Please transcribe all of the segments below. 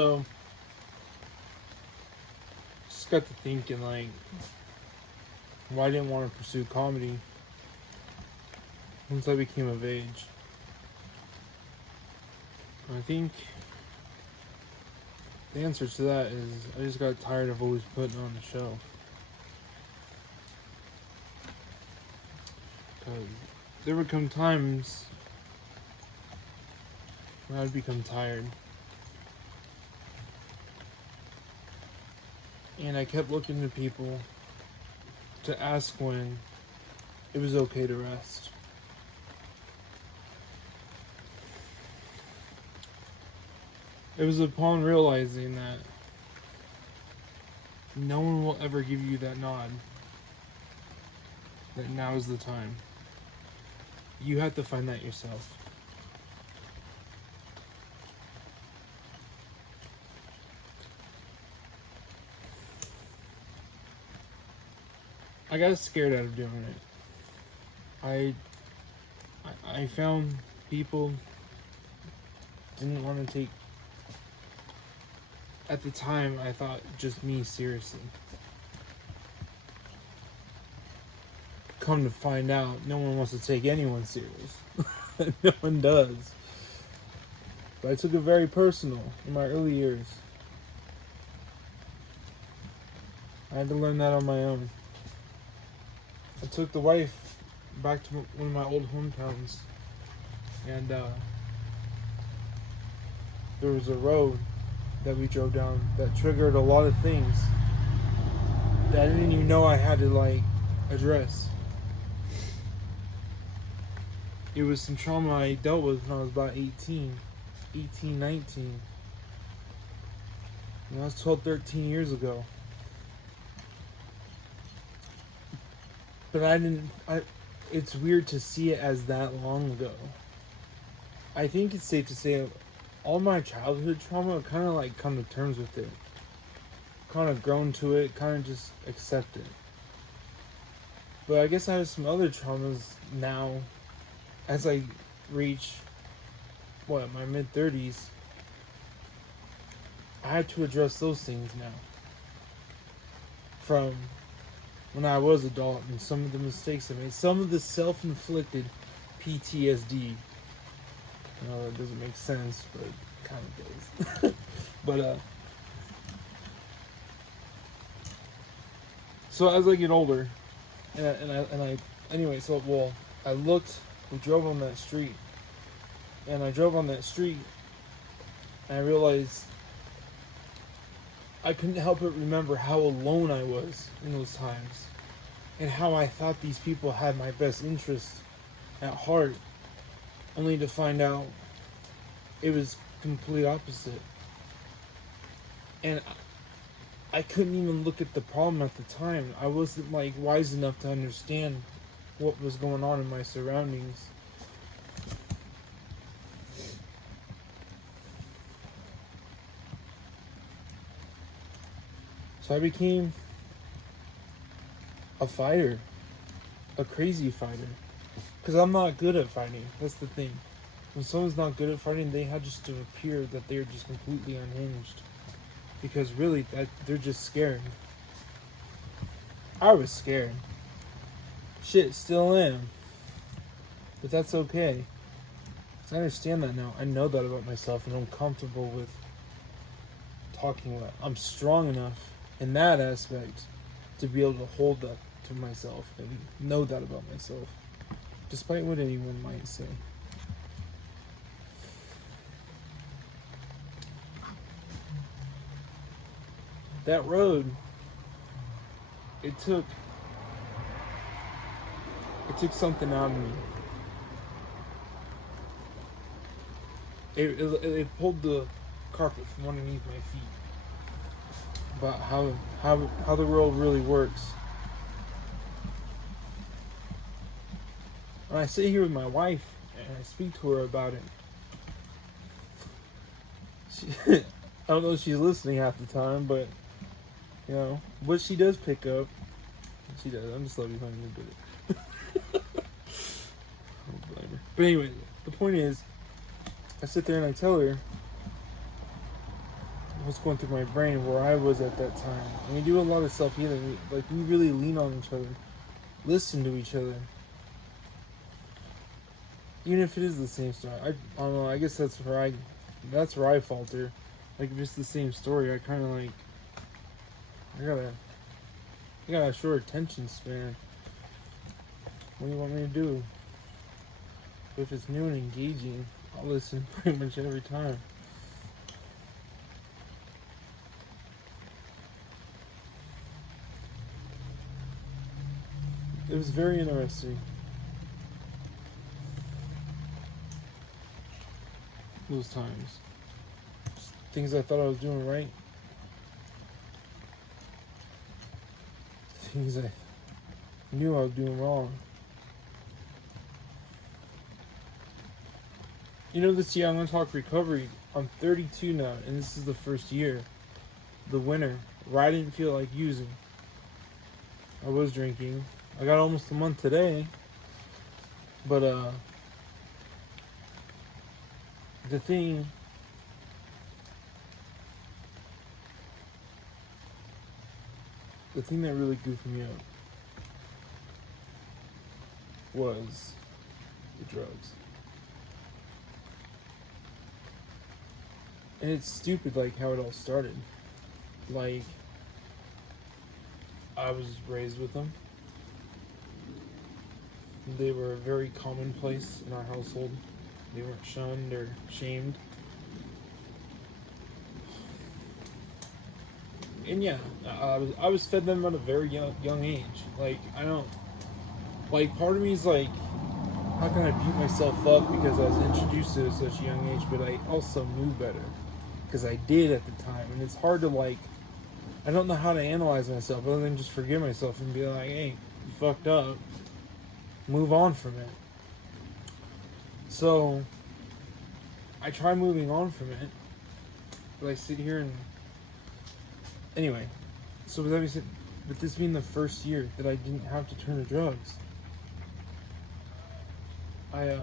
So, just got to thinking, like, why I didn't want to pursue comedy once I became of age. I think the answer to that is I just got tired of always putting on a show. Because there would come times when I would become tired. And I kept looking to people to ask when it was okay to rest. It was upon realizing that no one will ever give you that nod, that now is the time. You have to find that yourself. I got scared out of doing it. I found people didn't want to take, at the time I thought just me seriously. Come to find out, no one wants to take anyone serious. No one does. But I took it very personal in my early years. I had to learn that on my own. I took the wife back to one of my old hometowns, and there was a road that we drove down that triggered a lot of things that I didn't even know I had to, like, address. It was some trauma I dealt with when I was about 18, 19. And that was 12, 13 years ago. But it's weird to see it as that long ago. I think it's safe to say all my childhood trauma, kind of like come to terms with it. Kind of grown to it, kind of just accept it. But I guess I have some other traumas now as I reach, my mid-30s. I had to address those things now. From when I was adult and some of the mistakes I made. Some of the self-inflicted PTSD. I know that doesn't make sense, but it kind of does. But, so as I get older, I looked, we drove on that street, and I drove on that street, and I realized I couldn't help but remember how alone I was in those times, and how I thought these people had my best interest at heart, only to find out it was complete opposite. And I couldn't even look at the problem at the time. I wasn't wise enough to understand what was going on in my surroundings. So I became a fighter, a crazy fighter, because I'm not good at fighting. That's the thing. When someone's not good at fighting, they have just to appear that they're just completely unhinged, because really they're just scared. I was scared. Shit, still am. But that's okay. 'Cause I understand that now. I know that about myself, and I'm comfortable with talking about it. I'm strong enough in that aspect to be able to hold that to myself and know that about myself, despite what anyone might say. That road, it took something out of me. It pulled the carpet from underneath my feet about how the world really works. When I sit here with my wife and I speak to her about it, I don't know if she's listening half the time, but what she does pick up, she does. I'm just letting you find a bit. But anyway, the point is, I sit there and I tell her what's going through my brain, where I was at that time. And we do a lot of self healing. Like, we really lean on each other, listen to each other. Even if it is the same story, I don't know. I guess that's where I falter. Like, if it's the same story, I kind of like, I got a short attention span. What do you want me to do? If it's new and engaging, I'll listen pretty much every time. It was very interesting. Those times. Things I thought I was doing right. Things I knew I was doing wrong. You know, this year I'm going to talk recovery. I'm 32 now, and this is the first year, the winter, where I didn't feel like using. I was drinking. I got almost a month today, but the thing that really goofed me up was the drugs. And it's stupid, like, how it all started. Like, I was raised with them. They were very commonplace in our household. They weren't shunned or shamed. And yeah, I was fed them at a very young age. Like, I don't... Like, part of me is like, how can I beat myself up because I was introduced to it at such a young age, but I also knew better. Because I did at the time. And it's hard to, like... I don't know how to analyze myself other than just forgive myself and be like, hey, you fucked up. Move on from it. So, I try moving on from it, but I sit here and... Anyway, so with this being the first year that I didn't have to turn to drugs, I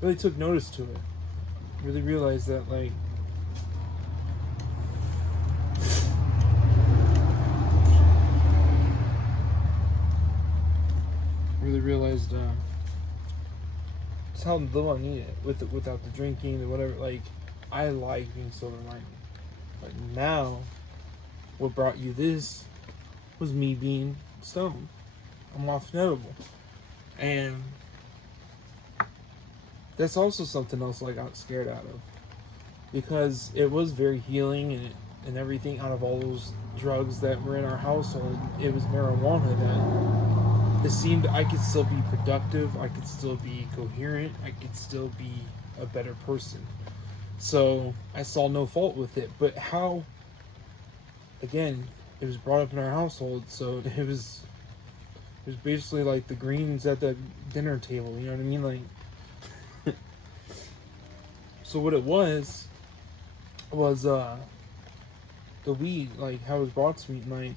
really took notice to it. Really realized that, like, just how little I need it without the drinking and whatever. Like, I like being sober-minded, but now, what brought you this was me being stoned. I'm off-notable, and that's also something else I got scared out of, because it was very healing and everything. Out of all those drugs that were in our household, it was marijuana that it seemed I could still be productive, I could still be coherent, I could still be a better person. So I saw no fault with it. But how, again, it was brought up in our household, so it was basically like the greens at the dinner table, you know what I mean? Like, so what it was the weed, like how it was brought to me, like,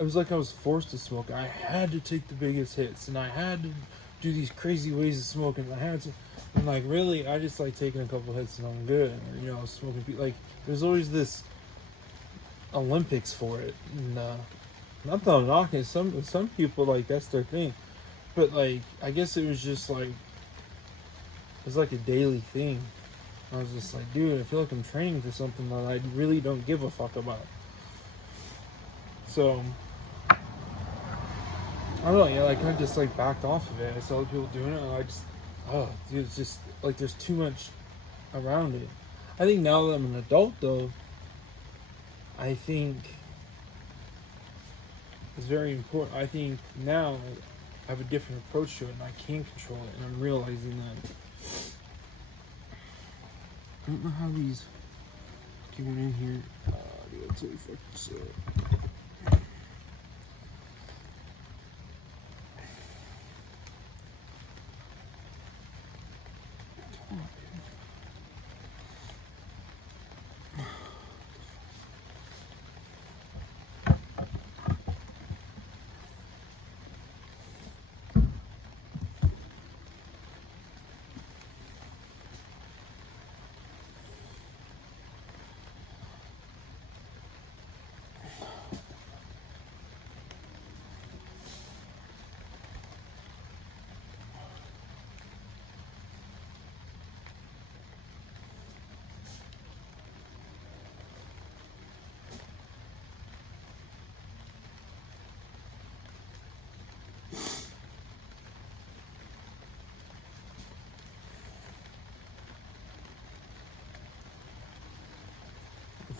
it was like I was forced to smoke. I had to take the biggest hits, and I had to do these crazy ways of smoking. I had to, and like, really, I just like taking a couple hits and I'm good. Or, you know, smoking. Like, there's always this Olympics for it. And not that I'm knocking. Some people, like, that's their thing, but like, I guess it was just like, it was like a daily thing. I was just like, dude, I feel like I'm training for something that I really don't give a fuck about. So, I don't know, yeah, like, I just, like, backed off of it. I saw people doing it, and I just, dude, it's just, like, there's too much around it. I think now that I'm an adult, though, I think it's very important. I think now I have a different approach to it, and I can control it, and I'm realizing that. I don't know how these came in here. Dude, that's really fucking sick.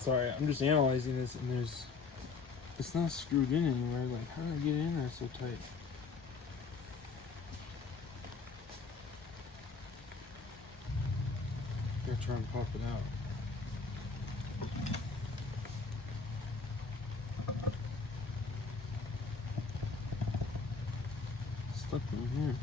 Sorry, I'm just analyzing this, and it's not screwed in anywhere. Like, how did I get it in there so tight? Gotta try and pop it out. Stuck in here.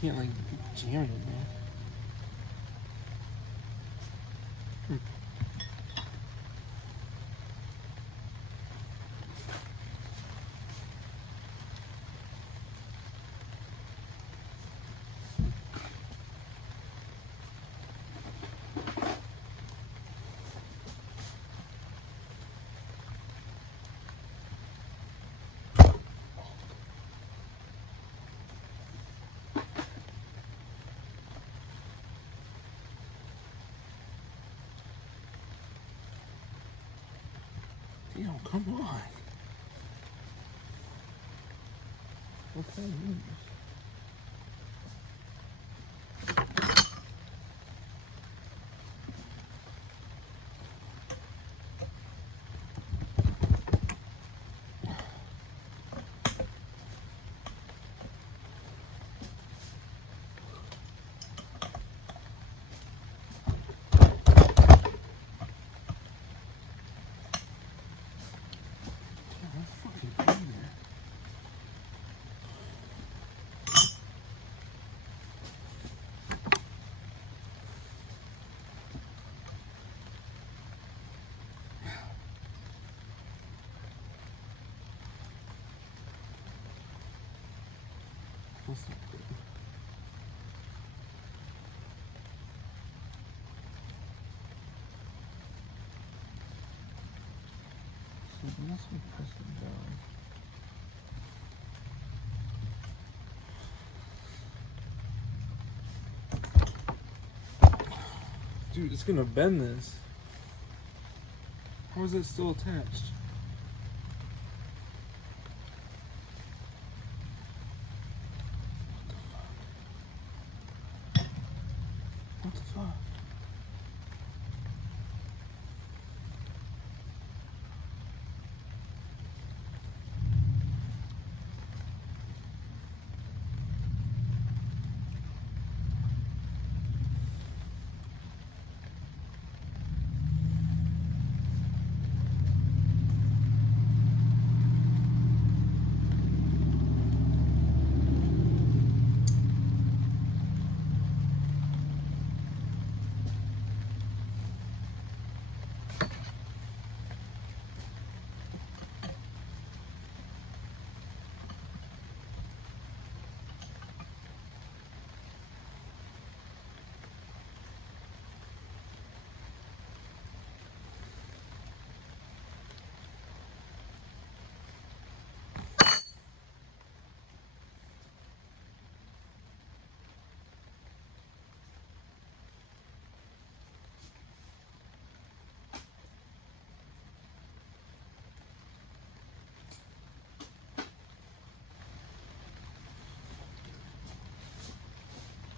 Can't like jam it, man. Damn, come on. Okay. That's not good. So once we press it down. Dude, it's gonna bend this. How is it still attached? What the fuck?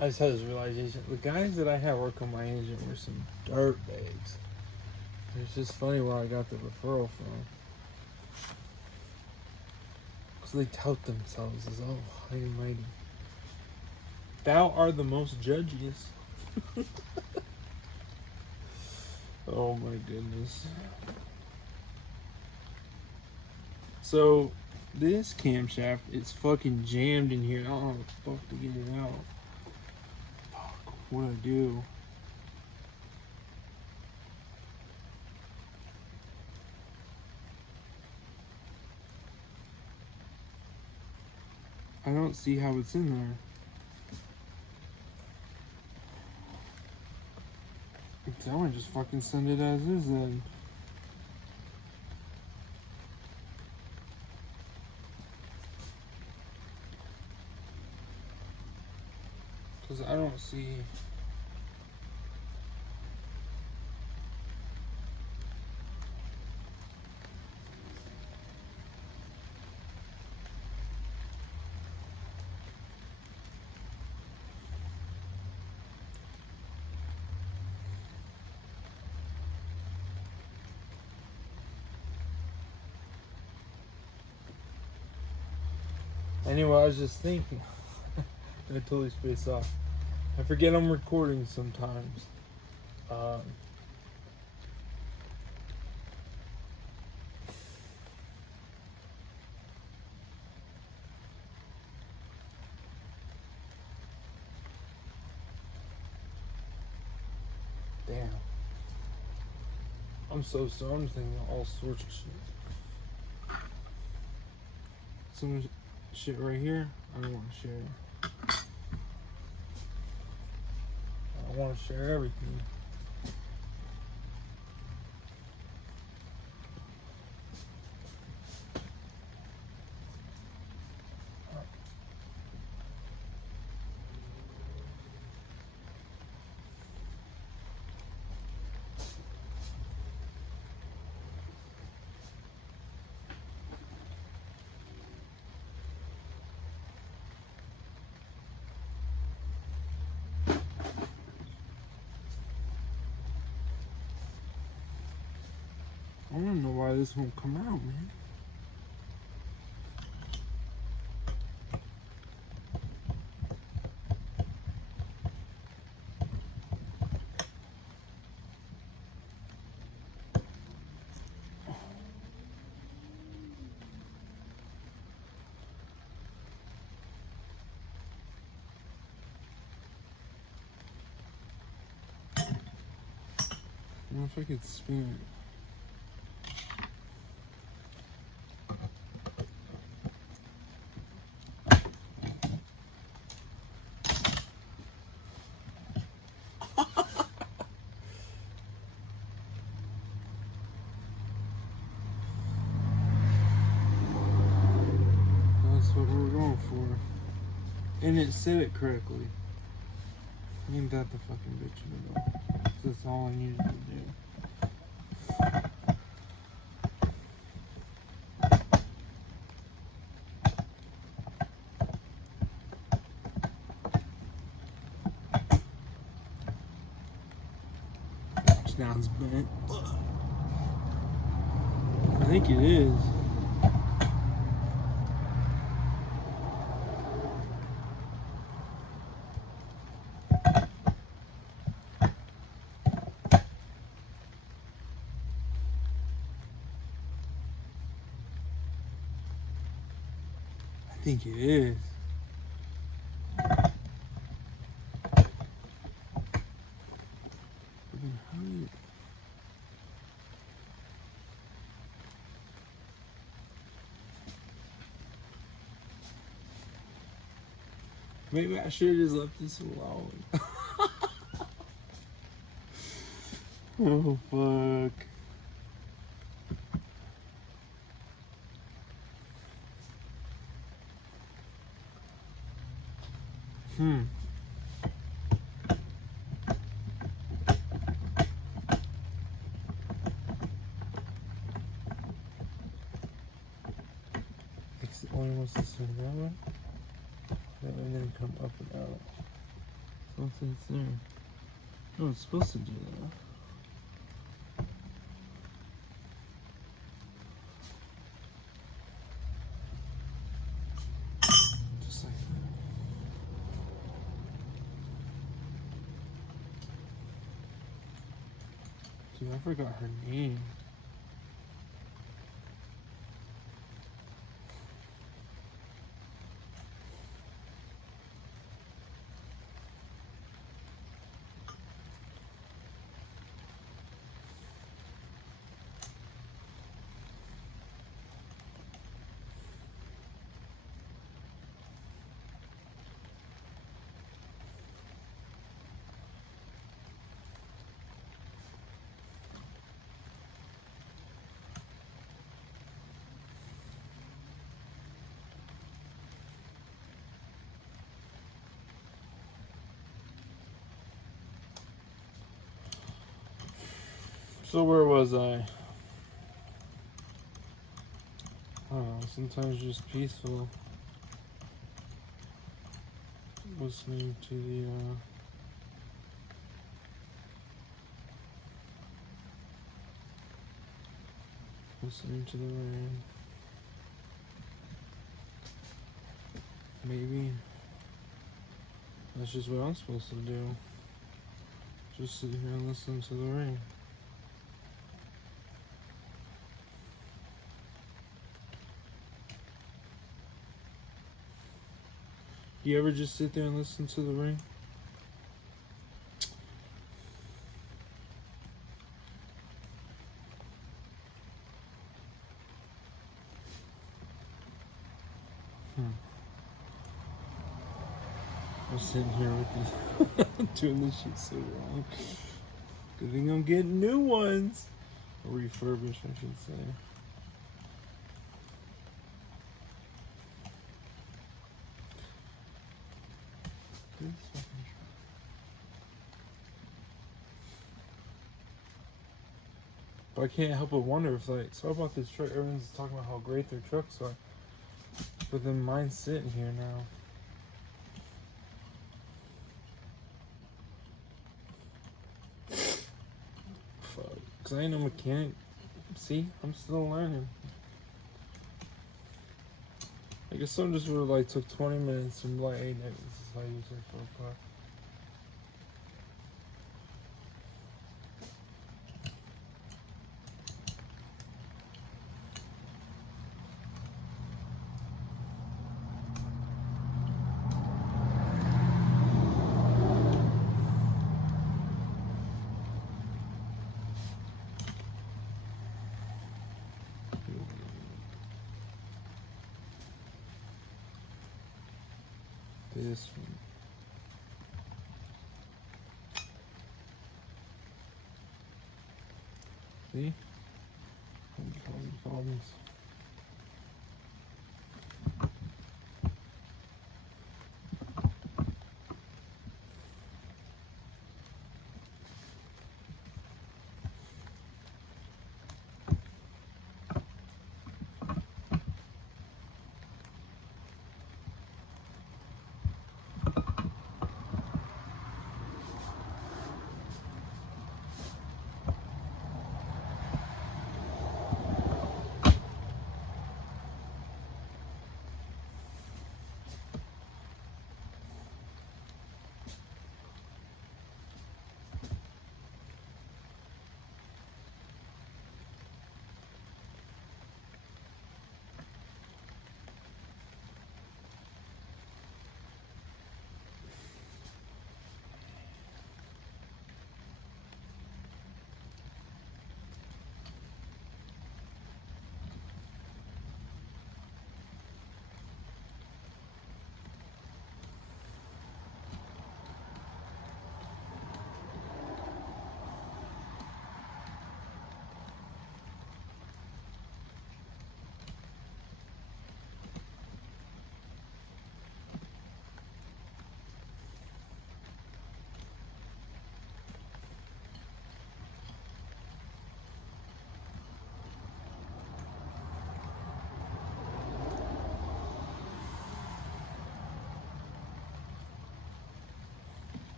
I just had this realization. The guys that I had work on my engine were some dirt bags. It's just funny where I got the referral from. Because they tout themselves as, oh, high and mighty. Thou art the most judgiest. Oh my goodness. So, this camshaft is fucking jammed in here. I don't know what the fuck to get it out. Fuck, what do I do? I don't see how it's in there. I want to just fucking send it as is then. Because I don't see... Anyway, I was just thinking. I totally spaced off. I forget I'm recording sometimes. Um, damn. I'm so stoned, I'm thinking all sorts of shit. Some shit right here, I don't want to share. I want to share everything. I don't know why this won't come out, man. I don't know if I could spin it. That's what we're going for. And it said it correctly. Ain't that the fucking bitch in the middle? That's all I needed to do. Sounds bent. I think it is. I think it is. Maybe I should have just left this alone. Oh, fuck. Exit only wants to swing that way. And then come up and out. Something's there. No, it's supposed to do that. Just like that. Dude, I forgot her name. So where was I? I don't know, sometimes just peaceful. Listening to the rain. maybe that's just what I'm supposed to do. Just sit here and listen to the rain. You ever just sit there and listen to the rain? I'm sitting here with this, doing this shit so wrong. Good thing I'm getting new ones. Or refurbished, I should say. But I can't help but wonder if, like, so about this truck, everyone's talking about how great their trucks are. But then mine's sitting here now. Fuck. Because I ain't no mechanic. See? I'm still learning. I guess some just would have, like, took 20 minutes and, like, hey, this is how you check for a car. This one. See? Problems.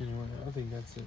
Anyway, I think that's it.